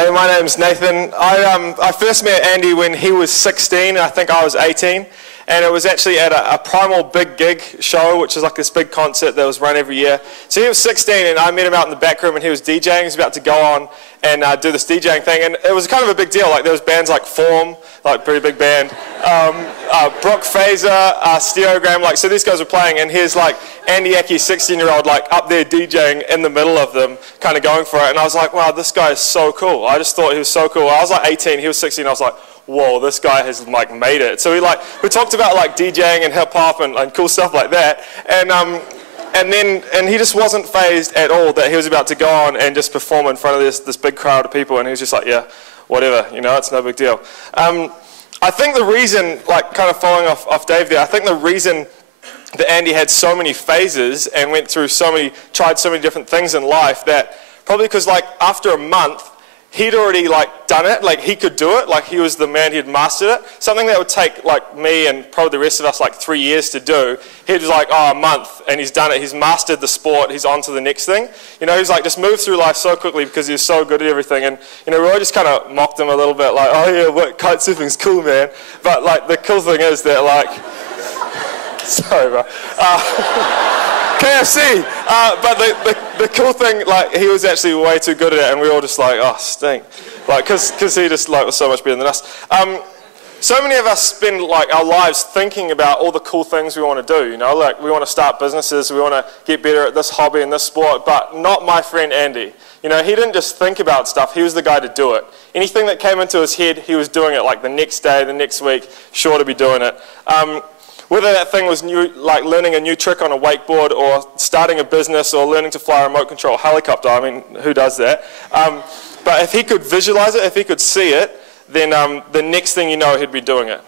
Hey, my name's Nathan. I first met Andy when he was 16 and I think I was 18. And it was actually at a Primal Big Gig show, which is like this big concert that was run every year. So he was 16 and I met him out in the back room and he was DJing. He was about to go on and do this DJing thing. And it was kind of a big deal. Like there was bands like Form, like pretty big band, Brooke Phaser, Stereogram. Like, so these guys were playing and here's like Andy Aky, 16-year-old, like up there DJing in the middle of them, kind of going for it. And I was like, wow, this guy is so cool. I just thought he was so cool. I was like 18, he was 16. I was like, whoa, this guy has like made it. So we talked about like DJing and hip hop and cool stuff like that, and he just wasn't fazed at all that he was about to go on and just perform in front of this big crowd of people, and he was just like, yeah, whatever, you know, it's no big deal. I think the reason, like kind of following off Dave there, I think the reason that Andy had so many phases and tried so many different things in life, that probably because like after a month, he'd already like done it, like he could do it, like he was the man, he'd mastered it. Something that would take like me and probably the rest of us like 3 years to do, he was like, oh, a month, and he's done it, he's mastered the sport, he's on to the next thing. You know, he's like just moved through life so quickly because he was so good at everything. And you know, we all just kind of mocked him a little bit, like, oh yeah, what, kite surfing's cool, man. But like the cool thing is that like, sorry bro. KFC, but the cool thing, like he was actually way too good at it, and we all just like, oh, stink, like because he just like was so much better than us. So many of us spend like our lives thinking about all the cool things we want to do. You know, like we want to start businesses, we want to get better at this hobby and this sport, but not my friend Andy. You know, he didn't just think about stuff; he was the guy to do it. Anything that came into his head, he was doing it. Like the next day, the next week, sure to be doing it. Whether that thing was new, like learning a new trick on a wakeboard or starting a business or learning to fly a remote control helicopter, I mean, who does that? But if he could visualize it, if he could see it, then the next thing you know, he'd be doing it.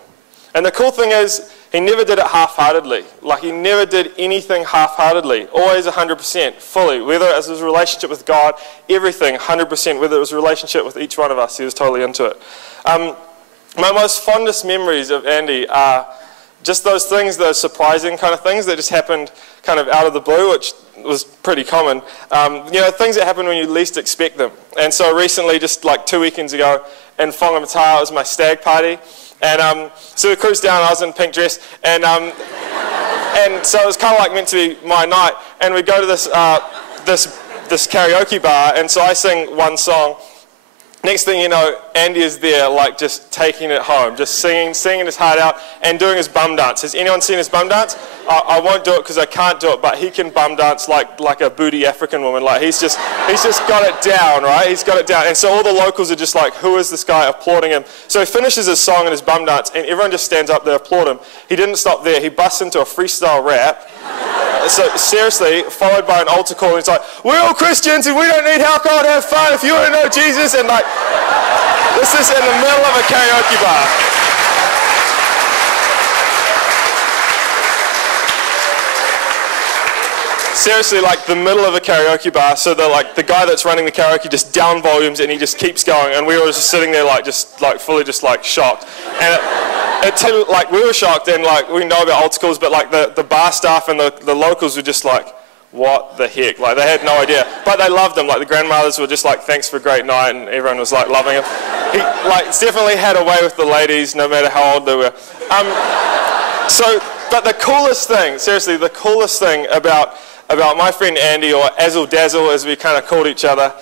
And the cool thing is, he never did it half-heartedly. Like, he never did anything half-heartedly. Always 100%, fully. Whether it was his relationship with God, everything, 100%. Whether it was a relationship with each one of us, he was totally into it. My most fondest memories of Andy are just those things, those surprising kind of things that just happened kind of out of the blue, which was pretty common. You know, things that happen when you least expect them. And so recently, just like 2 weekends ago, in Whangamata, it was my stag party. And so we cruised down, I was in a pink dress, and so it was kind of like meant to be my night. And we go to this karaoke bar, and so I sing one song. Next thing you know, Andy is there, like just taking it home, just singing his heart out and doing his bum dance. Has anyone seen his bum dance? I won't do it because I can't do it, but he can bum dance like a booty African woman. Like he's just got it down, right? He's got it down. And so all the locals are just like, who is this guy, applauding him? So he finishes his song and his bum dance, and everyone just stands up there, applaud him. He didn't stop there. He busts into a freestyle rap. So seriously, followed by an altar call, and it's like, we're all Christians and we don't need alcohol to have fun if you want to know Jesus. And like, this is in the middle of a karaoke bar. Seriously, like the middle of a karaoke bar, so the guy that's running the karaoke just down volumes and he just keeps going, and we were just sitting there fully shocked. And like we were shocked, and like we know about altar calls, but like the bar staff and the locals were just like, what the heck? Like they had no idea, but they loved him. Like the grandmothers were just like, thanks for a great night, and everyone was like loving him. He like definitely had a way with the ladies, no matter how old they were. But the coolest thing, seriously, the coolest thing about my friend Andy, or Azzle Dazzle as we kind of called each other,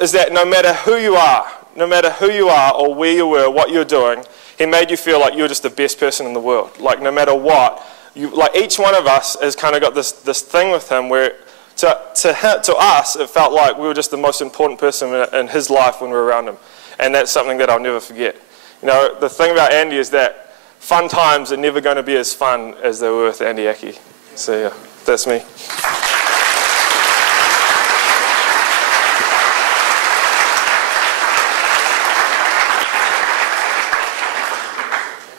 is that no matter who you are or where you were, what you're doing, he made you feel like you're just the best person in the world. Like no matter what, like each one of us has kind of got this thing with him where to us it felt like we were just the most important person in his life when we were around him. And that's something that I'll never forget. You know, the thing about Andy is that fun times are never going to be as fun as they were with Andy Aky. So yeah, that's me.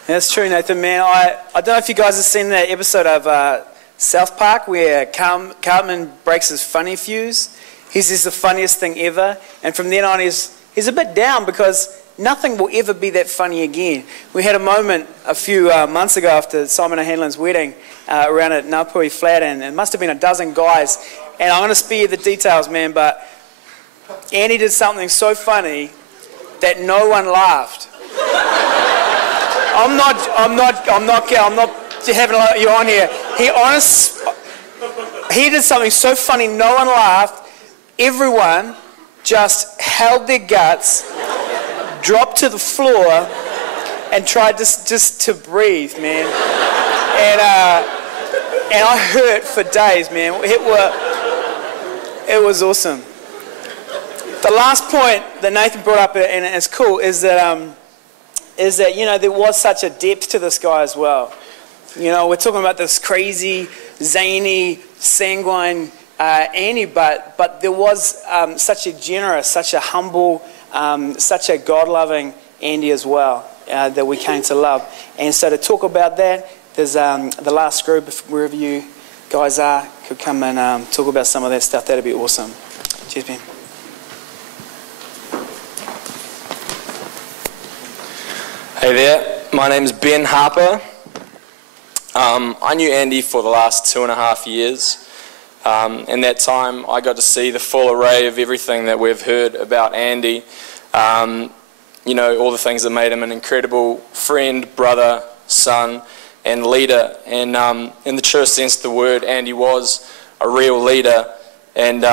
That's true, Nathan, man. I don't know if you guys have seen that episode of South Park where Cartman breaks his funny fuse. He says the funniest thing ever, and from then on he's a bit down because nothing will ever be that funny again. We had a moment a few months ago after Simon O'Hanlon's wedding around at Ngāpui Flat, and it must have been a dozen guys. And I'm going to spare you the details, man, but Andy did something so funny that no one laughed. I'm not having you on here. He did something so funny, no one laughed. Everyone just held their guts, dropped to the floor, and tried just to breathe, man. And I hurt for days, man. It was awesome. The last point that Nathan brought up, and it's cool, is that you know, there was such a depth to this guy as well. You know, we're talking about this crazy, zany, sanguine Andy, but there was such a generous, such a humble, such a God-loving Andy as well that we came to love. And so to talk about that, there's the last group, if wherever you guys are, could come and talk about some of that stuff. That'd be awesome. Cheers, Ben. Hey there, my name's Ben Harper. I knew Andy for the last 2.5 years. In that time, I got to see the full array of everything that we've heard about Andy. You know, all the things that made him an incredible friend, brother, son, and leader. And in the truest sense of the word, Andy was a real leader. And,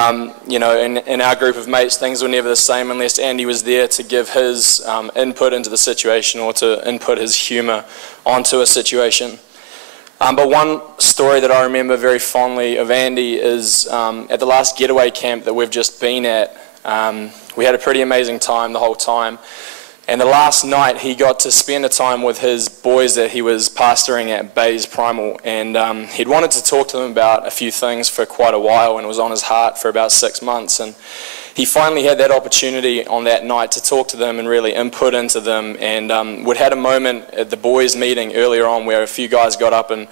you know, in our group of mates, things were never the same unless Andy was there to give his input into the situation or to input his humour onto a situation. But one story that I remember very fondly of Andy is at the last getaway camp that we've just been at. We had a pretty amazing time the whole time. And the last night he got to spend a time with his boys that he was pastoring at Bays Primal. And he'd wanted to talk to them about a few things for quite a while, and it was on his heart for about 6 months. And he finally had that opportunity on that night to talk to them and really input into them. And we'd had a moment at the boys' meeting earlier on where a few guys got up and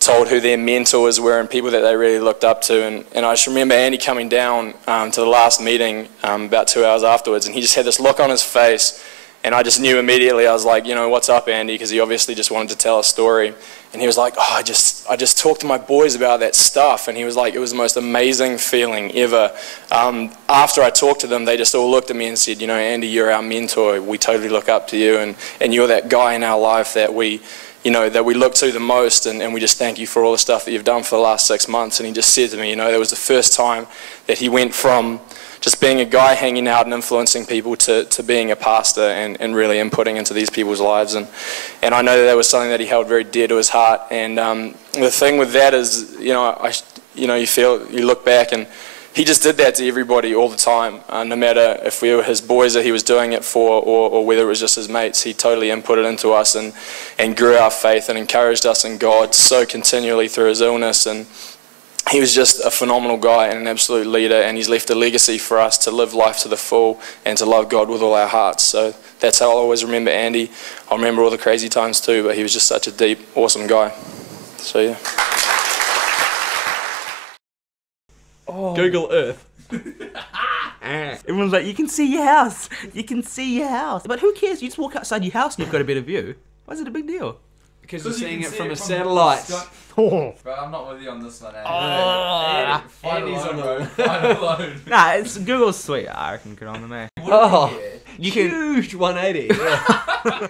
told who their mentors were and people that they really looked up to. And I just remember Andy coming down to the last meeting about 2 hours afterwards, and he just had this look on his face. And I just knew immediately, I was like, you know, what's up, Andy? Because he obviously just wanted to tell a story. And he was like, oh, I just talked to my boys about that stuff. And he was like, it was the most amazing feeling ever. After I talked to them, they just all looked at me and said, you know, Andy, you're our mentor. We totally look up to you. And you're that guy in our life that we look to the most. And we just thank you for all the stuff that you've done for the last 6 months. And he just said to me, you know, that was the first time that he went from just being a guy hanging out and influencing people to being a pastor and really inputting into these people's lives. And I know that was something that he held very dear to his heart. And the thing with that is, you know, you look back and he just did that to everybody all the time. No matter if we were his boys that he was doing it for or whether it was just his mates, he totally inputted into us and grew our faith and encouraged us in God so continually through his illness. And he was just a phenomenal guy and an absolute leader, and he's left a legacy for us to live life to the full and to love God with all our hearts. So that's how I'll always remember Andy. I'll remember all the crazy times too, but he was just such a deep, awesome guy. So yeah. Oh. Google Earth. Everyone's like, you can see your house. You can see your house. But who cares? You just walk outside your house and you've got a better view. Why is it a big deal? Because you're seeing it from a satellite. Oh. But I'm not with you on this one, Andy. Andy's on the fight alone. Nah, it's Google's sweet. I reckon good on the man. Oh, you huge 180. Yeah.